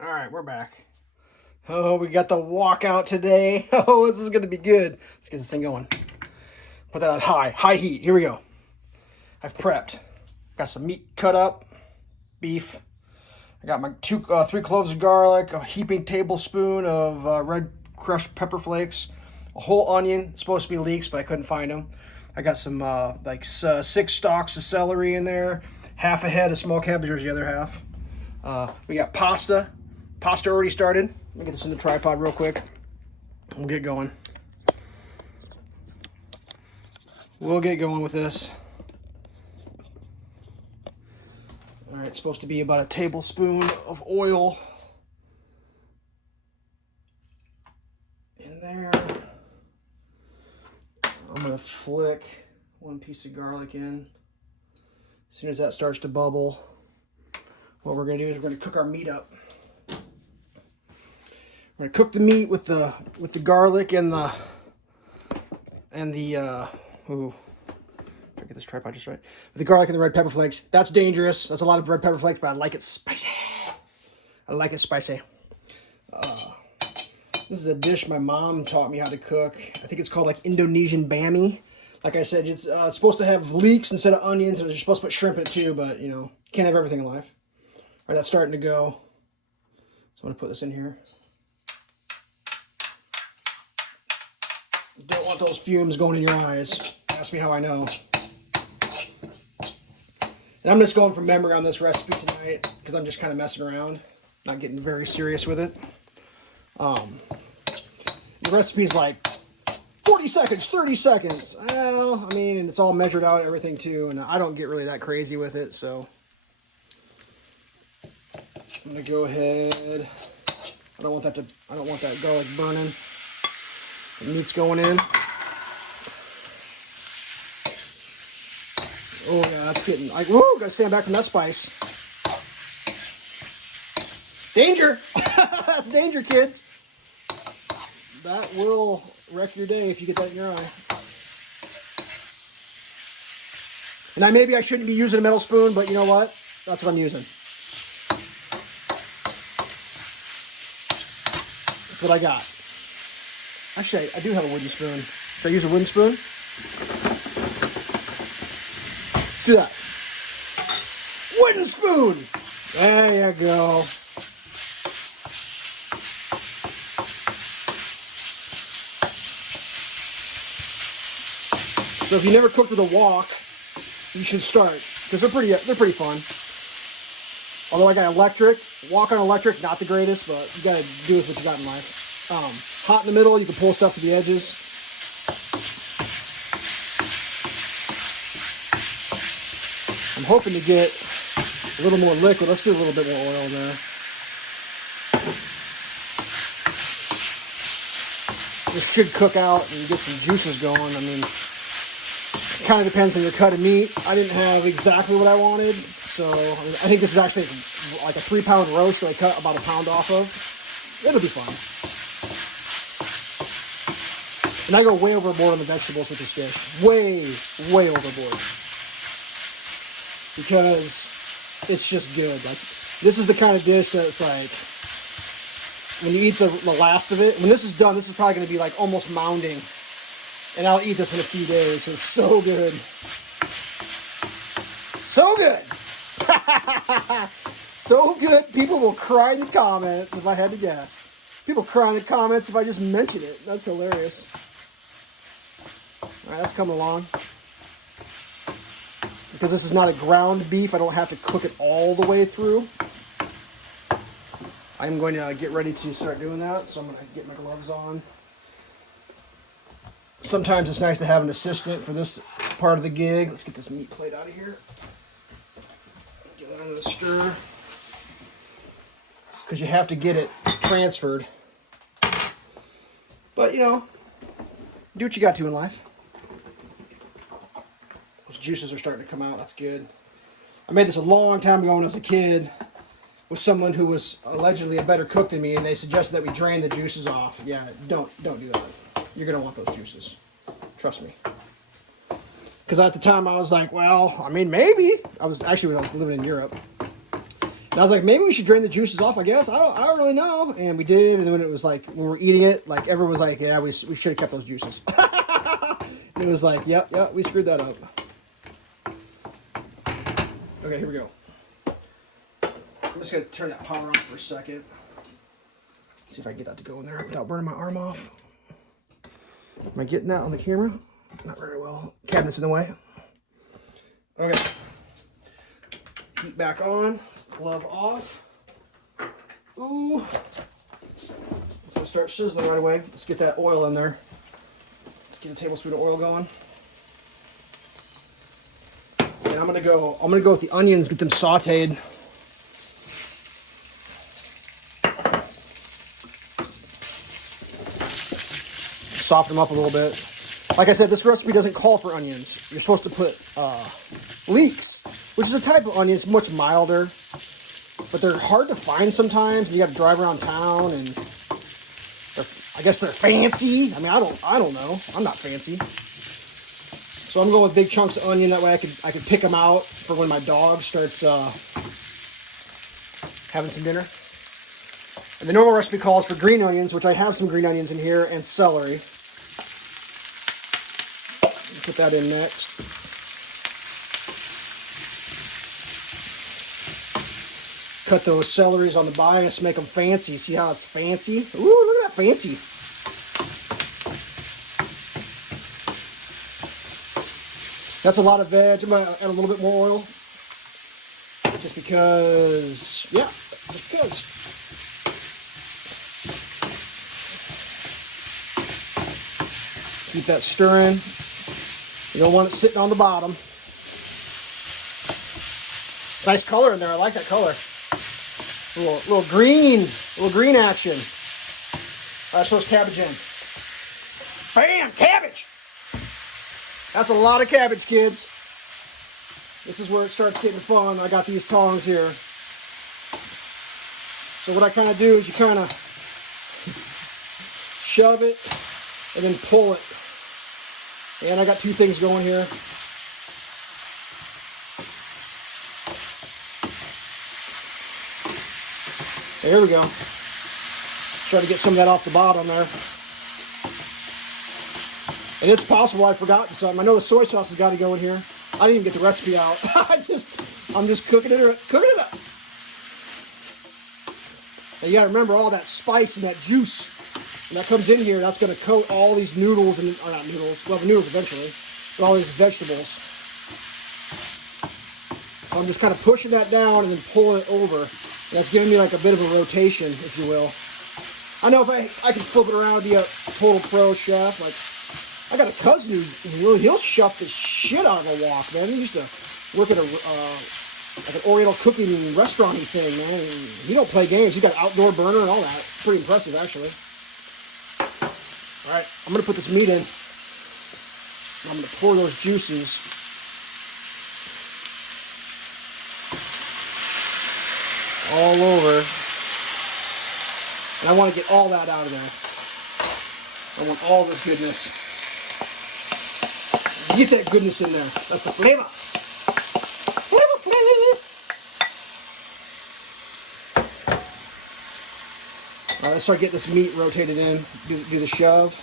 All right, we're back. Oh, we got the walkout today. Oh, this is going to be good. Let's get this thing going. Put that on high heat. Here we go. I've prepped. Got some meat cut up, beef. I got my three cloves of garlic, a heaping tablespoon of red crushed pepper flakes, a whole onion. It's supposed to be leeks, but I couldn't find them. I got some six stalks of celery in there, half a head of small cabbages, the other half. We got pasta. Pasta already started. Let me get this in the tripod real quick. We'll get going. We'll get going with this. All right, it's supposed to be about a tablespoon of oil in there. I'm gonna flick one piece of garlic in. As soon as that starts to bubble, what we're gonna do is we're gonna cook our meat up. We're gonna cook the meat with the garlic and the ooh, try to get this tripod just right. With the garlic and the red pepper flakes. That's dangerous. That's a lot of red pepper flakes, but I like it spicy. I like it spicy. This is a dish my mom taught me how to cook. I think it's called like Indonesian Bami. Like I said, it's supposed to have leeks instead of onions, and you're supposed to put shrimp in it too, but you know, can't have everything in life. All right, that's starting to go. So I'm gonna put this in here. You don't want those fumes going in your eyes. Ask me how I know. And I'm just going from memory on this recipe tonight because I'm just kind of messing around, not getting very serious with it. The recipe's like 40 seconds, 30 seconds. Well, I mean, and it's all measured out, everything too, and I don't get really that crazy with it, so I'm gonna go ahead. I don't want that garlic burning. The meat's going in. Oh yeah, that's getting. Whoa, gotta stand back from that spice. Danger! That's danger, kids. That will wreck your day if you get that in your eye. And maybe I shouldn't be using a metal spoon, but you know what? That's what I'm using. That's what I got. Actually, I do have a wooden spoon. Should I use a wooden spoon? Let's do that. Wooden spoon! There you go. So if you never cooked with a wok, you should start because they're pretty fun. Although I got electric, wok on electric, not the greatest, but you gotta do with what you got in life. Hot in the middle, you can pull stuff to the edges. I'm hoping to get a little more liquid. Let's do a little bit more oil there. This should cook out and get some juices going. I mean, it kind of depends on your cut of meat. I didn't have exactly what I wanted, so I think this is actually like a 3-pound roast that I cut about a pound off of. It'll be fun. And I go way overboard on the vegetables with this dish. Way overboard. Because it's just good. Like, this is the kind of dish that's like, when you eat the last of it, when this is done, this is probably going to be like almost mounding. And I'll eat this in a few days. It's so good. So good. So good. People will cry in the comments if I had to guess. People cry in the comments if I just mention it. That's hilarious. All right, that's coming along. Because this is not a ground beef, I don't have to cook it all the way through. I'm going to get ready to start doing that, so I'm going to get my gloves on. Sometimes it's nice to have an assistant for this part of the gig. Let's get this meat plate out of here. Get it under the stir. Because you have to get it transferred. But, you know, do what you got to in life. Those juices are starting to come out. That's good. I made this a long time ago when I was a kid with someone who was allegedly a better cook than me, and they suggested that we drain the juices off. Yeah, don't do that. You're going to want those juices. Trust me. Because at the time I was like, well, I mean, maybe. I was living in Europe. And I was like, maybe we should drain the juices off, I guess. I don't really know. And we did. And then when it was like, when we were eating it, like everyone was like, yeah, we should have kept those juices. And it was like, yep, we screwed that up. Okay, here we go. I'm just going to turn that power on for a second. See if I can get that to go in there without burning my arm off. Am I getting that on the camera? Not very well. Cabinet's in the way. Okay. Heat back on. Glove off. Ooh. It's going to start sizzling right away. Let's get that oil in there. Let's get a tablespoon of oil going. And I'm gonna go with the onions, get them sauteed. Soften them up a little bit. Like I said, this recipe doesn't call for onions. You're supposed to put leeks, which is a type of onion. It's much milder, but they're hard to find sometimes. You got to drive around town, and I guess they're fancy. I mean, I don't know. I'm not fancy. So I'm going with big chunks of onion. That way I could pick them out for when my dog starts having some dinner. And the normal recipe calls for green onions, which I have some green onions in here, and celery. Put that in next. Cut those celeries on the bias, make them fancy. See how it's fancy? Ooh, look at that fancy. That's a lot of veg. I'm going to add a little bit more oil. Just because, yeah, just because. Keep that stirring. You don't want it sitting on the bottom. Nice color in there. I like that color. A little green action. All right, so it's cabbage in. Bam, cabbage. That's a lot of cabbage, kids. This is where it starts getting fun. I got these tongs here. So what I kind of do is you kind of shove it and then pull it. And I got two things going here. There we go. Try to get some of that off the bottom there. And it's possible I've forgotten something. I know the soy sauce has got to go in here. I didn't even get the recipe out. I'm just cooking it up. Now you got to remember all that spice and that juice. When that comes in here, that's going to coat all these noodles, or not noodles, well, the noodles eventually, but all these vegetables. So I'm just kind of pushing that down and then pulling it over. And that's giving me like a bit of a rotation, if you will. I know if I can flip it around and be a total pro chef. Like, I got a cousin who he'll chef the shit out of a wok, man. He used to work at like an Oriental cooking restaurant-y thing, man. And he don't play games. He got an outdoor burner and all that. Pretty impressive, actually. All right, I'm gonna put this meat in. I'm gonna pour those juices. All over. And I want to get all that out of there. I want all this goodness. Get that goodness in there. That's the flavor. All right, let's start getting this meat rotated in. Do the shove.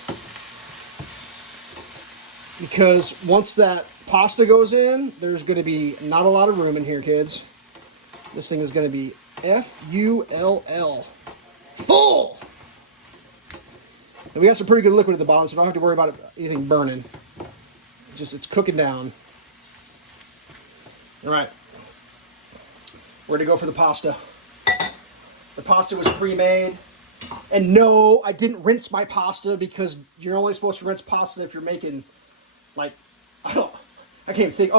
Because once that pasta goes in, there's going to be not a lot of room in here, kids. This thing is going to be F-U-L-L. Full! And we got some pretty good liquid at the bottom, so don't have to worry about anything burning. It's cooking down. All right. We're going to go for the pasta. The pasta was pre-made. And no, I didn't rinse my pasta because you're only supposed to rinse pasta if you're making, like, I can't even think.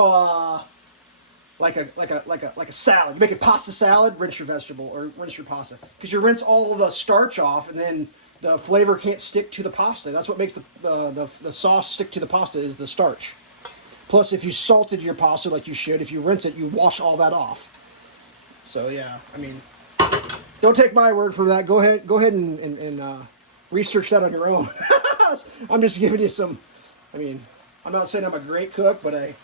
Like a salad. You make a pasta salad, rinse your vegetable or rinse your pasta because you rinse all the starch off, and then the flavor can't stick to the pasta. That's what makes the sauce stick to the pasta is the starch. Plus, if you salted your pasta like you should, if you rinse it, you wash all that off. So yeah, I mean, don't take my word for that. Go ahead and research that on your own. I'm just giving you some. I mean, I'm not saying I'm a great cook, but I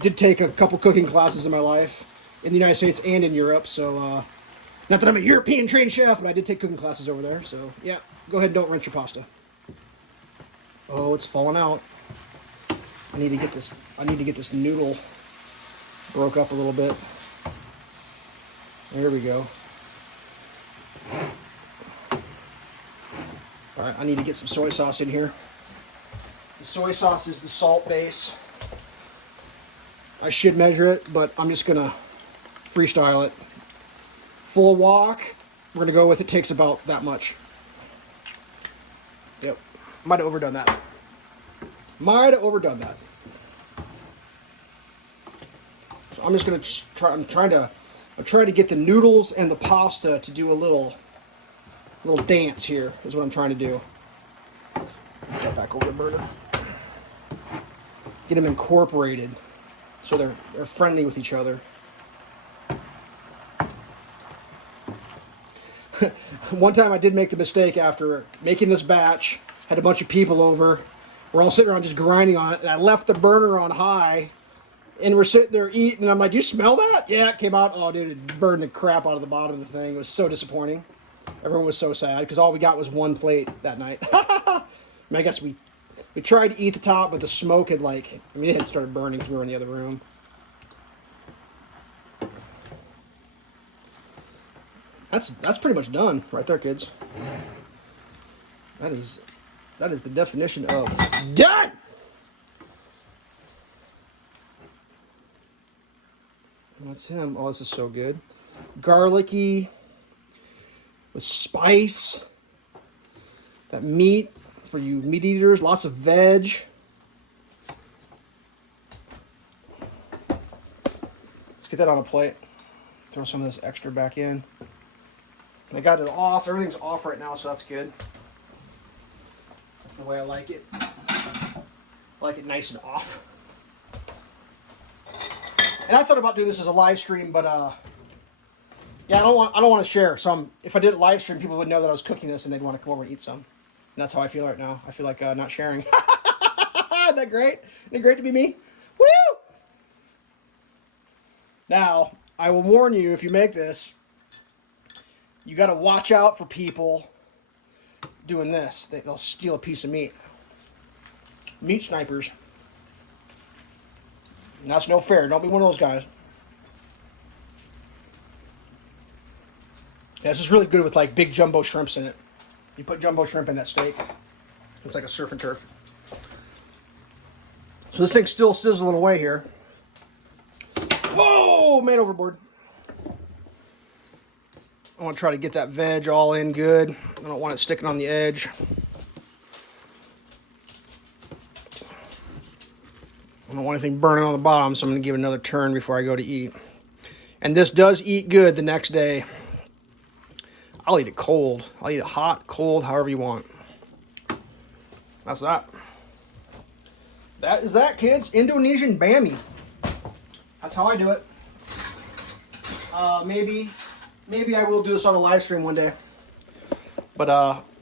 did take a couple cooking classes in my life in the United States and in Europe, so Not that I'm a European trained chef, but I did take cooking classes over there. So yeah, go ahead and don't rinse your pasta. Oh, it's falling out. I need to get this noodle broke up a little bit. There we go. All right, I need to get some soy sauce in here. The soy sauce is the salt base. I should measure it, but I'm just gonna freestyle it. Full wok, we're gonna go with it takes about that much. Yep, might have overdone that. So I'm just gonna try. I'm trying to get the noodles and the pasta to do a little dance here. Is what I'm trying to do. Get back over the burner. Get them incorporated, so they're friendly with each other. One time I did make the mistake after making this batch. Had a bunch of people over. We're all sitting around just grinding on it, and I left the burner on high. And we're sitting there eating, and I'm like, "Do you smell that?" Yeah, it came out. Oh, dude, it burned the crap out of the bottom of the thing. It was so disappointing. Everyone was so sad because all we got was one plate that night. I mean, I guess we tried to eat the top, but the smoke had it had started burning because we were in the other room. That's pretty much done right there, kids. That is the definition of done. That's him. Oh, this is so good. Garlicky with spice. That meat for you meat eaters. Lots of veg. Let's get that on a plate. Throw some of this extra back in. And I got it off. Everything's off right now, so that's good. That's the way I like it. I like it nice and off. And I thought about doing this as a live stream, but yeah, I don't want to share. So if I did a live stream, people would know that I was cooking this, and they'd want to come over and eat some. And that's how I feel right now. I feel like not sharing. Isn't that great? Isn't it great to be me? Woo! Now, I will warn you, if you make this, you got to watch out for people doing this. They'll steal a piece of meat. Meat snipers. And that's no fair. Don't be one of those guys. Yeah, this is really good with big jumbo shrimps in it. You put jumbo shrimp in that steak. It's like a surf and turf. So this thing's still sizzling away here. Whoa, man overboard. I want to try to get that veg all in good. I don't want it sticking on the edge. I don't want anything burning on the bottom, so I'm going to give it another turn before I go to eat. And this does eat good the next day. I'll eat it cold. I'll eat it hot, cold, however you want. That's that. That is that, kids. Indonesian Bami. That's how I do it. Maybe I will do this on a live stream one day. But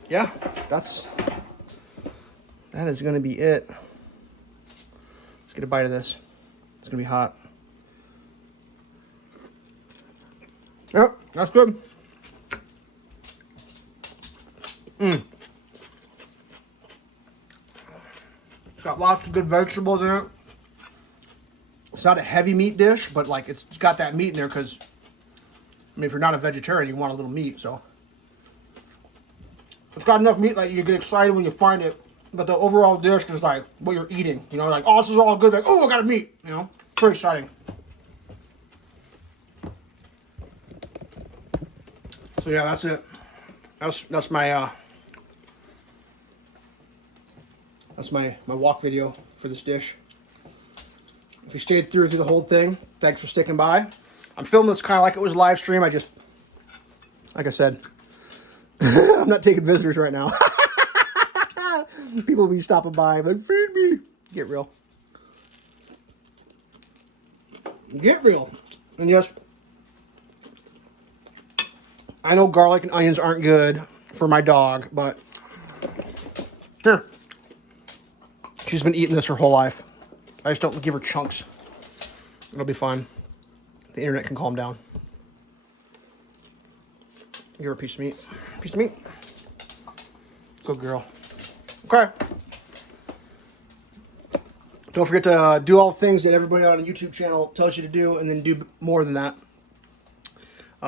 yeah, that is going to be it. Let's get a bite of this. It's going to be hot. Yep, that's good. It's got lots of good vegetables in it. It's not a heavy meat dish, but it's got that meat in there because, if you're not a vegetarian, you want a little meat, so. It's got enough meat you get excited when you find it, but the overall dish is what you're eating. Oh, this is all good. Oh, I got a meat. Pretty exciting. So yeah, that's it. That's my my wok video for this dish. If you stayed through the whole thing, thanks for sticking by. I'm filming this kind of like it was a live stream. Like I said, I'm not taking visitors right now. People will be stopping by, feed me. Get real. Get real. And yes, I know garlic and onions aren't good for my dog, but here. She's been eating this her whole life. I just don't give her chunks. It'll be fine. The internet can calm down. Give her a piece of meat. Piece of meat. Good girl. Okay. Don't forget to do all the things that everybody on the YouTube channel tells you to do, and then do more than that.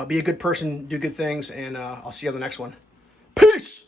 Be a good person, do good things, and I'll see you on the next one. Peace!